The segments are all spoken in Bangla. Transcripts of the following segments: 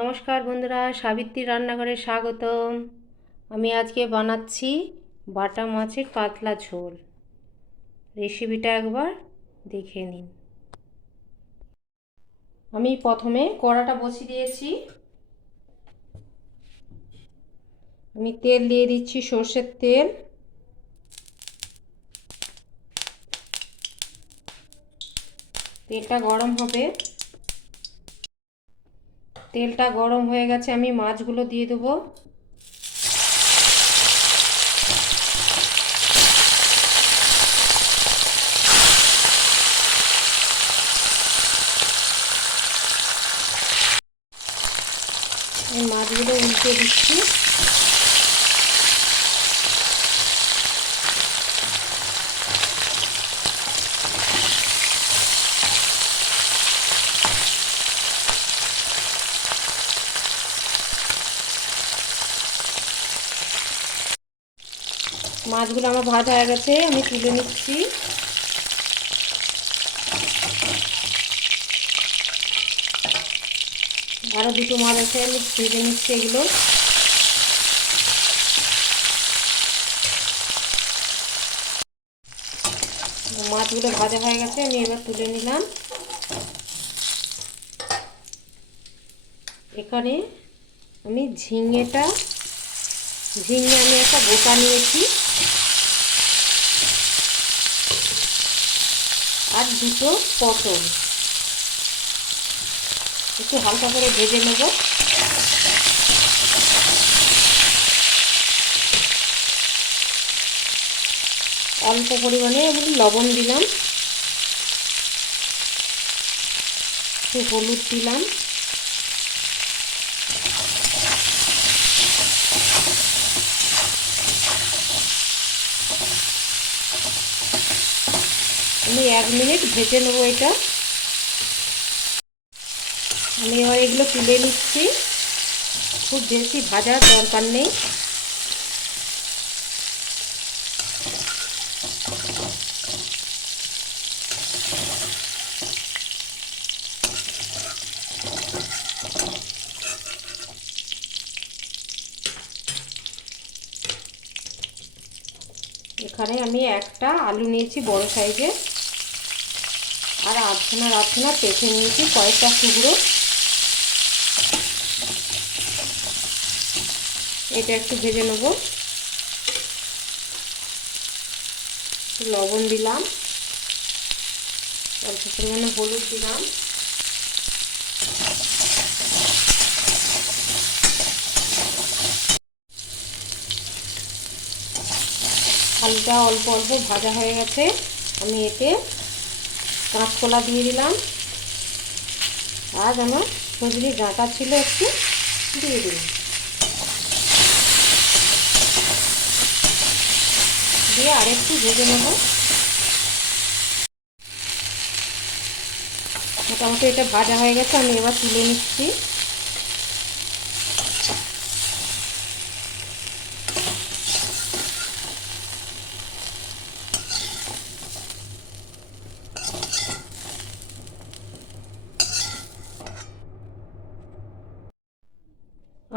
নমস্কার বন্ধুরা, সাবিত্রী রান্নাঘরে স্বাগতম। আমি আজকে বানাচ্ছি বাটা মাছের পাতলা ঝোল। রেসিপিটা একবার দেখে নিন। আমি প্রথমে কড়াটা বসিয়ে দিয়েছি। আমি তেল দিয়ে দিচ্ছি, সর্ষের তেল। তেলটা গরম হবে। তেলটা গরম হয়ে গেছে, আমি মাছগুলো দিয়ে দেবো। এই মাছগুলো উল্টে দিচ্ছি। মাছগুলো আমার ভাজা হয়ে গেছে, আমি তুলে নিচ্ছি। আরও দুটো মাছ আছে, আমি ভেজে নিচ্ছি এগুলো। মাছগুলো ভাজা হয়ে গেছে, আমি এবার তুলে নিলাম। এখানে আমি ঝিঙে আমি একটা গোটা নিয়েছি, আর দুটো পটল একটু হালকা করে ভেজে নেব। অল্প পরিমাণে আমি লবণ দিলাম, একটু হলুদ দিলাম, আমি 1 মিনিট ভেজে নেবো এটা। আমি এবার এগুলো তুলে নিচ্ছি, খুব বেশি ভাজার দরকার নেই। এখানে আমি একটা আলু নিয়েছি বড় সাইজের, আর আধখানা পেঁপে নিয়েছি কয়েকটা টুকরো। এটা একটু ভেজে নেব। লবণ দিলাম, অল্প পরিমাণে হলুদ দিলাম, আলুটা অল্প অল্প ভাজা হয়ে গেছে। আমি এতে কাঁচকলা দিয়ে দিলাম, আর আমার সজনে ডাঁটা ছিল একটু দিয়ে দিলাম, দিয়ে আরেকটু ভেজে নেব। মোটামুটি এটা ভাজা হয়ে গেছে, আমি এবার তুলে নিচ্ছি।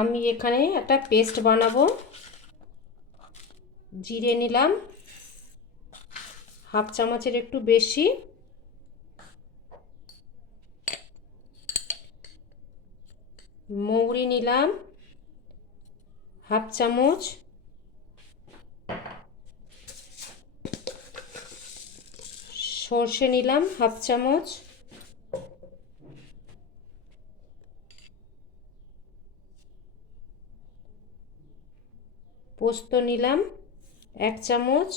আমি এখানে একটা পেস্ট বানাবো। জিরে নিলাম হাফ চামচের একটু বেশি, মৌরি নিলাম হাফ চামচ, সর্ষে নিলাম হাফ চামচ, পোস্ত নিলাম 1 চামচ,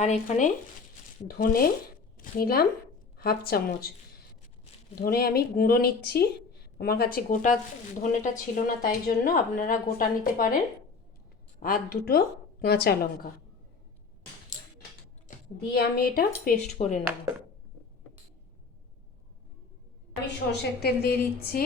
আর এখানে ধনে নিলাম হাফ চামচ। ধনে আমি গুঁড়ো নিচ্ছি, আমার কাছে গোটা ধনেটা ছিল না, তাই জন্য আপনারা গোটা নিতে পারেন। আর দুটো কাঁচা লঙ্কা দিয়ে আমি এটা পেস্ট করে নেব। আমি সরষের তেল দিয়ে দিচ্ছি,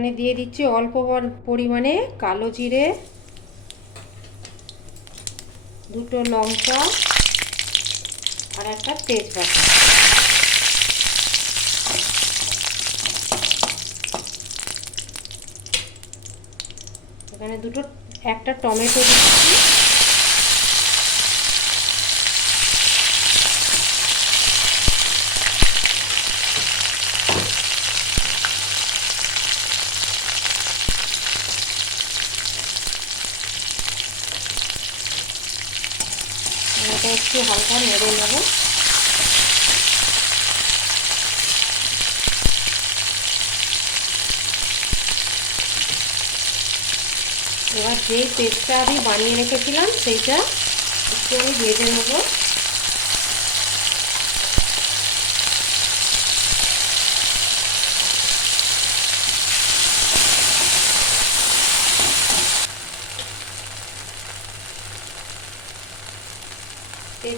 এখানে দিয়ে দিচ্ছি অল্প পরিমাণে কালো জিরে, দুটো লঙ্কা আর একটা তেজপাতা। এখানে একটা টমেটো দিচ্ছি। এটা একটু হালকা নেড়ে নেব। এবার যেই পেস্টটা আমি বানিয়ে রেখেছিলাম সেইটা একটু আমি ভেজে নেব।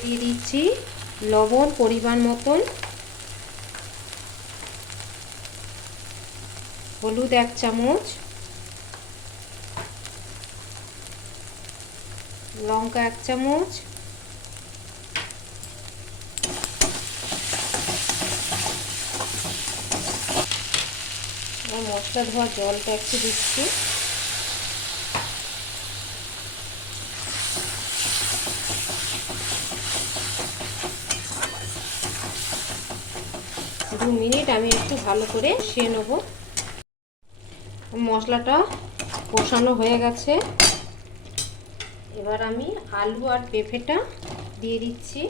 দিয়ে দিচ্ছি লবণ পরিমাণ মতন, হলুদ 1 চামচ, লঙ্কা 1 চামচ, আর মশলা ধোয়া জলটা একটু দিচ্ছি। দু মিনিট আমি একটু ভালো করে কষিয়ে নেব। মশলাটা কষানো হয়ে গেছে। এবার আমি আলু আর পেঁপেটা দিয়ে দিচ্ছি।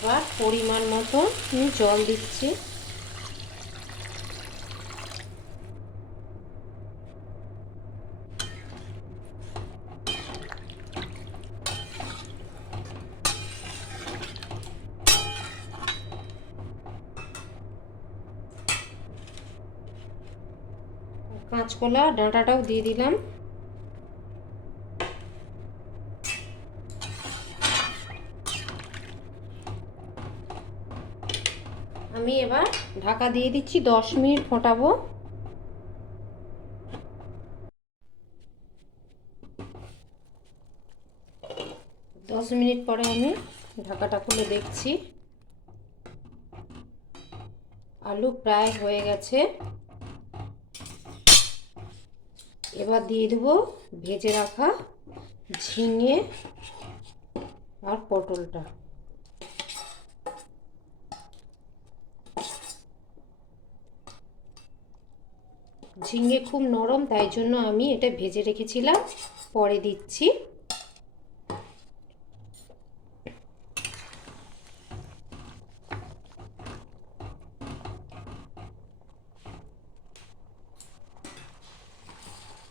এবার পরিমাণ মতো জল দিচ্ছি। কাঁচকলা ডাঁটাটাও দিয়ে দিলাম। আমি এবার ঢাকা দিয়ে দিচ্ছি, 10 মিনিট ফোটাবো। 10 মিনিট পরে আমি ঢাকাটা খুলে দেখছি, আলু প্রায় হয়ে গেছে। এবার দিয়ে দেবো ভেজে রাখা ঝিঙে আর পটলটা। ঝিঙে খুব নরম, তাই জন্য আমি এটা ভেজে রেখেছিলাম, পরে দিচ্ছি।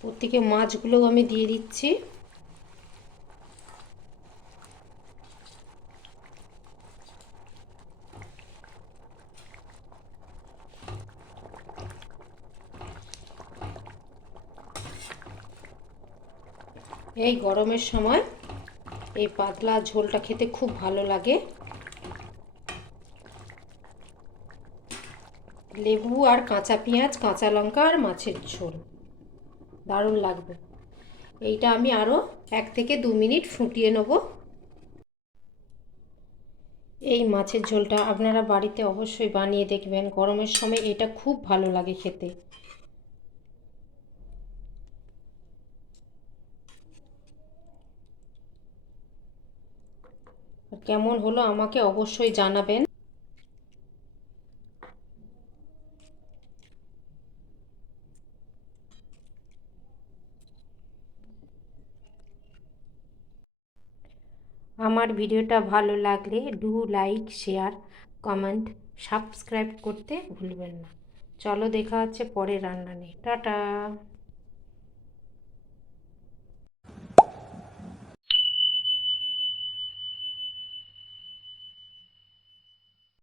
প্রত্যেকে মাছগুলো আমি দিয়ে দিচ্ছি। এই গরমের সময় এই পাতলা ঝোলটা খেতে খুব ভালো লাগে। লেবু আর কাঁচা পেঁয়াজ, কাঁচা লঙ্কা আর মাছের ঝোল, দারুণ লাগবে। এইটা আমি আরও 1 থেকে 2 মিনিট ফুটিয়ে নেব। এই মাছের ঝোলটা আপনারা বাড়িতে অবশ্যই বানিয়ে দেখবেন, গরমের সময় এটা খুব ভালো লাগে খেতে। কেমন হলো আমাকে অবশ্যই জানাবেন। আমার ভিডিওটা ভালো লাগলে লাইক, শেয়ার, কমেন্ট, সাবস্ক্রাইব করতে ভুলবেন না। চলো দেখা হচ্ছে পরে রান্না নিয়ে। টাটা।